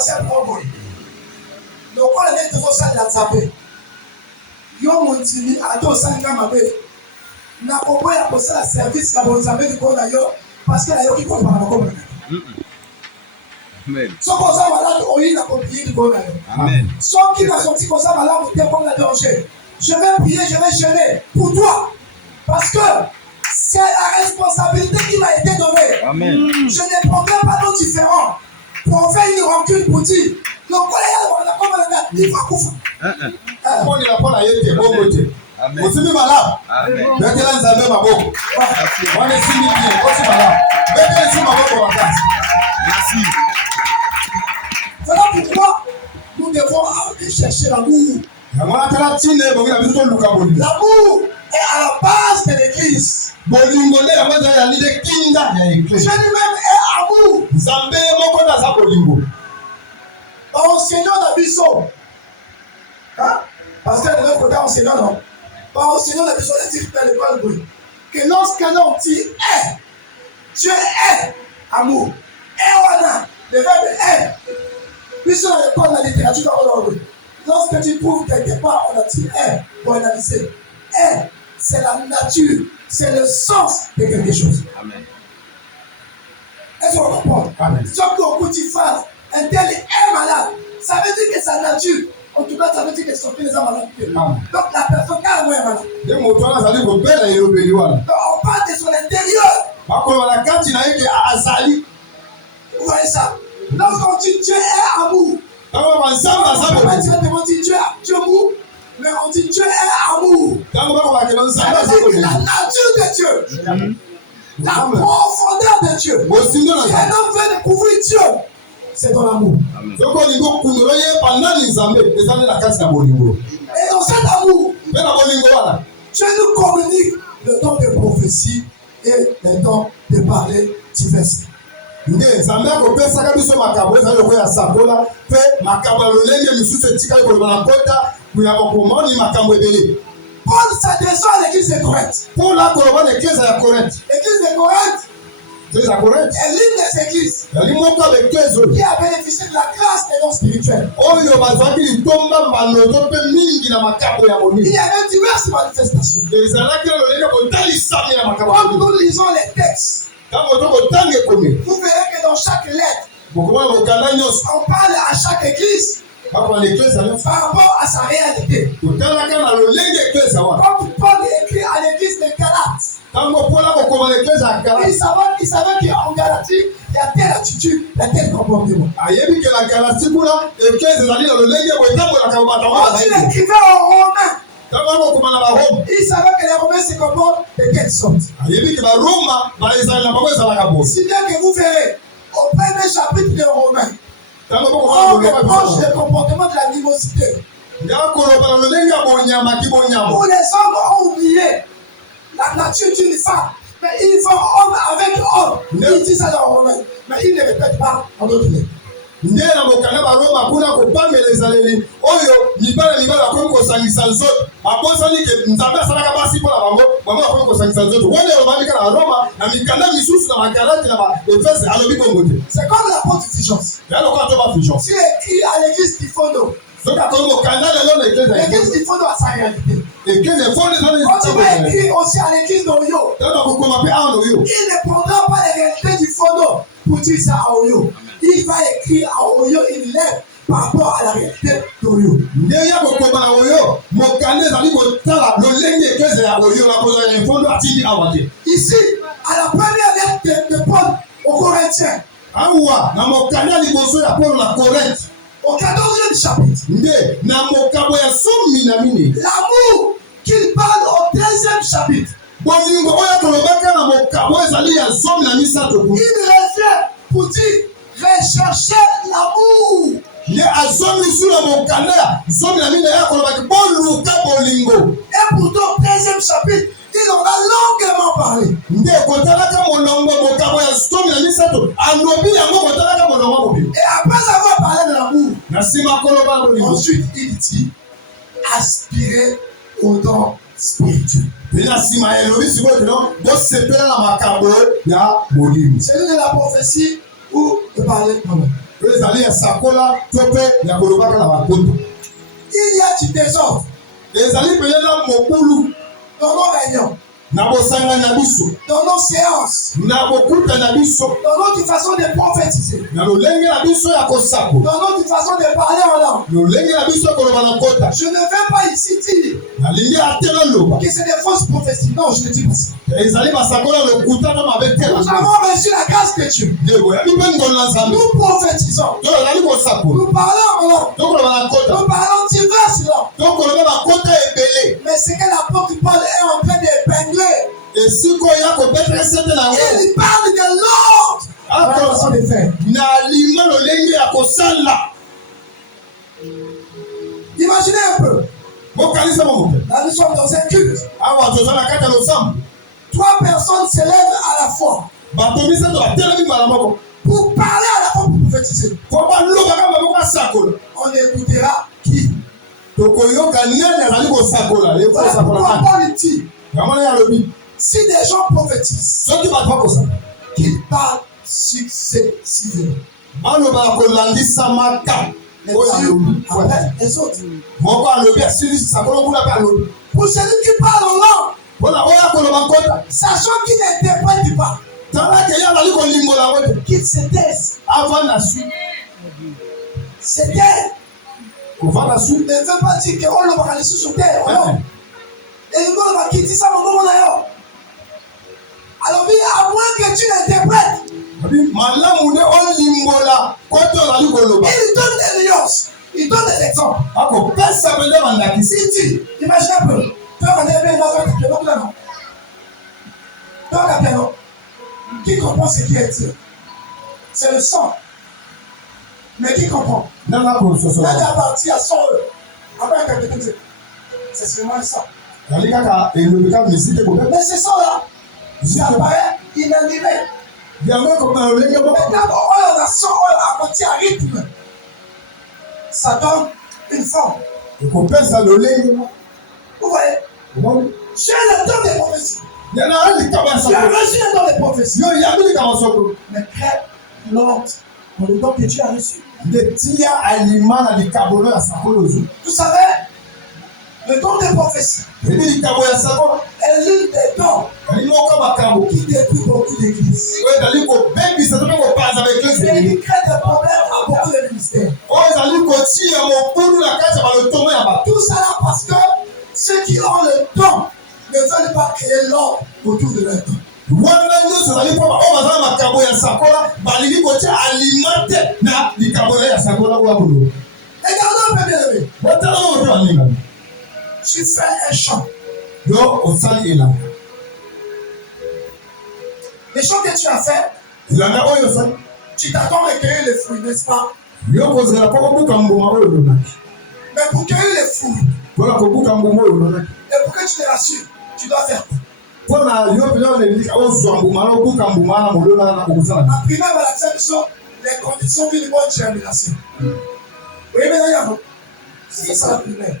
C'est un problème. Donc, on est devant ça de la taper. Yo montini ato sanga mabe. Na kopo ya kosa service ya bonzabe di kona yo parce que la yo ki ko para ko. Amen. So ko ça malade oyi na ko prier di kona yo. Amen. So qui va sortir comme ça malade te comme la danger. Je vais prier, je vais jeûner pour toi parce que c'est la responsabilité qui m'a été donnée. Amen. Je ne prendrai pas d'autres différents pour faire une rancune pour dire donc il faut qu'on fasse. On est là pour la yété, bon côté. Amen. Aussi malade. Amen. Mettez la nzambe maboko. On est si bien, aussi malade. Mettez les maboko en place. Merci. Voilà pourquoi nous devons aller chercher l'amour. L'amour est à la base de l'église. Je dis même est amour. Enseignant d'Abisso. Hein? Parce que de l'autre côté, enseignant non. Enseignant d'Abisso, il dit à l'école que lorsqu'un homme dit est, Dieu est amour. Et on a le verbe est. Puis sur l'école de la littérature, lorsque tu trouves quelque part, on a dit est pour analyser. Est, c'est la nature, c'est le sens de quelque chose. Amen. Est-ce qu'on comprend? Amen. Sauf qu'au bout du phase, un tel est malade. Ça veut dire que sa nature, en tout cas, ça veut dire que son fils est malade. Donc la personne carrément est malade. Donc on parle de son intérieur. Vous voyez ça? Lorsqu'on dit Dieu est amour, on va dire Dieu amour, mais on dit Dieu est amour. Ça veut dire la nature de Dieu, la profondeur de Dieu. Si un homme veut découvrir Dieu, c'est dans l'amour. Et dans cet amour, Dieu nous communique le don de prophétie et le don de parler diverses. Paul s'adressant à l'église de Corinthe. L'église de Corinthe est l'une des églises qui a bénéficié de la grâce des dons spirituels. Il y avait diverses manifestations. Quand nous lisons les textes, vous verrez que dans chaque lettre, on parle à chaque église par rapport à sa réalité. Quand Paul écrit à l'église de Galates, il savait qu'en Galatie, il y a telle attitude, il y a tel comportement. Quand il écrivait aux Romains, il savait que les Romains se comportent de quelle sorte. Si bien que vous verrez, au premier chapitre de Romains, on reproche le comportement de l'animosité. Où les hommes ont oublié la nature d'une femme, mais ils font homme avec homme. Ils disent ça dans Romains, mais ils ne répètent pas en d'autres lettres. C'est comme l'apôtre Fulgence. Si écrit à l'église d'Ifondo, l'église d'Ifondo a sa réalité. Quand il va écrire aussi à l'église d'Oyo, il ne prendra pas les réalités d'Ifondo pour dire ça à Oyo. Il va écrire à Oyo une lettre par rapport à la réalité d'Oyo. Ici, à la première lettre de Paul aux Corinthiens, au 14e chapitre, l'amour qu'il parle au 13e chapitre, il revient pour dire recherchez l'amour. Et pourtant, au 13e chapitre, il en a longuement parlé. Et après avoir parlé de l'amour, ensuite il dit aspirer au don spirituel. C'est de la prophétie ou de parler. ezali ya sakola to mpe ya kolobaka na bapoto. Il y a du désordre ezali mpenza na mokulu dans nos réunions, na bosanga na biso dans nos séances, na bokuta na biso dans notre façon de prophétiser, na lolenge na biso ya kosako dans notre façon de parler en langue. lolenge na biso ya koloba na kota. Je ne vais pas ici dire nalingi ate naloba que c'est des fausses prophéties. Non, je ne dis pas ça. ezali basakola lokuta na mabe te. Nous avons reçu la grâce de Dieu. yabi mpe ngolo na nzambe Nous prophétisons. to ezali kosako Nous parlons en langue. to koloba na kota Nous parlons diverses langues. to koloba bakota ebele. Mais ce que l'apôtre Paul est en train d'épingler, esiko ya kobetela sete na ngo il parle de l'ordre dans la façon de faire. na lima lolenge ya kosala. Imaginez un peu. bokanisa momope Là, nous sommes dans un culte. awa toza na kati ya losambo 3 personnes s'élèvent à la fois bato misato batelemi mbala moko pour parler à la fois pour prophétiser. po balobaka maboko asakola. On écoutera qui? tokoyoka nani azali kosakola ye Voilà kosakola pourquoi nani Paul dit, yango na yalobi si des gens prophétisent, soki bato bakosaka qu'ils parlent successivement. balobaka kolandisamaka Les oyo uns alobi après les autres. moko alobi asilisi sakola kuna mpe alobi Pour celui qui parle en langue, mpona oyo akoloba nkota sachant qu'il n'interprète pas, talaka ye azali kolimbola yango te qu'il se taise. avanda su C'était kovanda su ne veut pas dire qu'on l'a pas laissé sur terre. Non. Et nous avons quitté ça au moment d'ailleurs. Alors, à moins que tu l'interprètes, abi malamu nde olimbola kote ozali koloba il donne des nuances, il donne des exemples. akopesa mpenza bandakisi Si tu, imagine un peu, toi, on est bien dans un piano, là, non? Toi, un piano, qui comprend ce qui est dit? C'est le son. Mais qui comprend? nanga kososola Là, il y a parti à 100 euros. Après, quelqu'un dit, c'est seulement ça. ezali kaka elobi kaka misike kobe Mais ce son-là, ça paraît inanimé. yango ekoma lolenge moko Maintenant, on a son, on a parti à rythme. Ça donne une forme. ekopesa lolenge Vous voyez? omoni Tu as le don des prophéties. yana ali likaba ya Tu as sakolo reçu le don des prophéties. yo yabi likaba sokolo Mais crée l'ordre dans le don que tu as reçu. nde tia alima na likabolo ya sakolo ozwi Vous savez, le don des prophéties ebi likabo ya sakolo est l'une des dons ali moko makambo qui détruit beaucoup d'églises. oyo ezali kobebisa to mpe kopanza baeglise Et ebele qui crée des problèmes à beaucoup de ministères. oyo ezali kotia mokulu na kati ya balotomo ya bato Tout ça là parce que ceux qui ont le don ne veulent pas créer l'ordre autour de leur don. wana nyonso ezali mpo oyo baza na makambo ya sakola balingi kotia alima te na likabo ya sakola oyo akoloba Regardez un peu bien aimé. botala moto balingami Tu fais un chant. yo osali elanga Les chants que tu as fait, elanga oyo osali tu t'attends à cueillir les fruits, n'est-ce pas? yo kozela mpo kobuka mbuma oyo olonaki Mais pour cueillir les fruits, mpona kobuka mbuma oyo olonaki et pour que tu te rassures, tu dois faire quoi? mpona yo mpenza ozwa mbuma na obuka mbuma na molona na kokosala En primaire, la sont les conditions d'une bonne germination. Oui, mais d'ailleurs, c'est ça la primaire.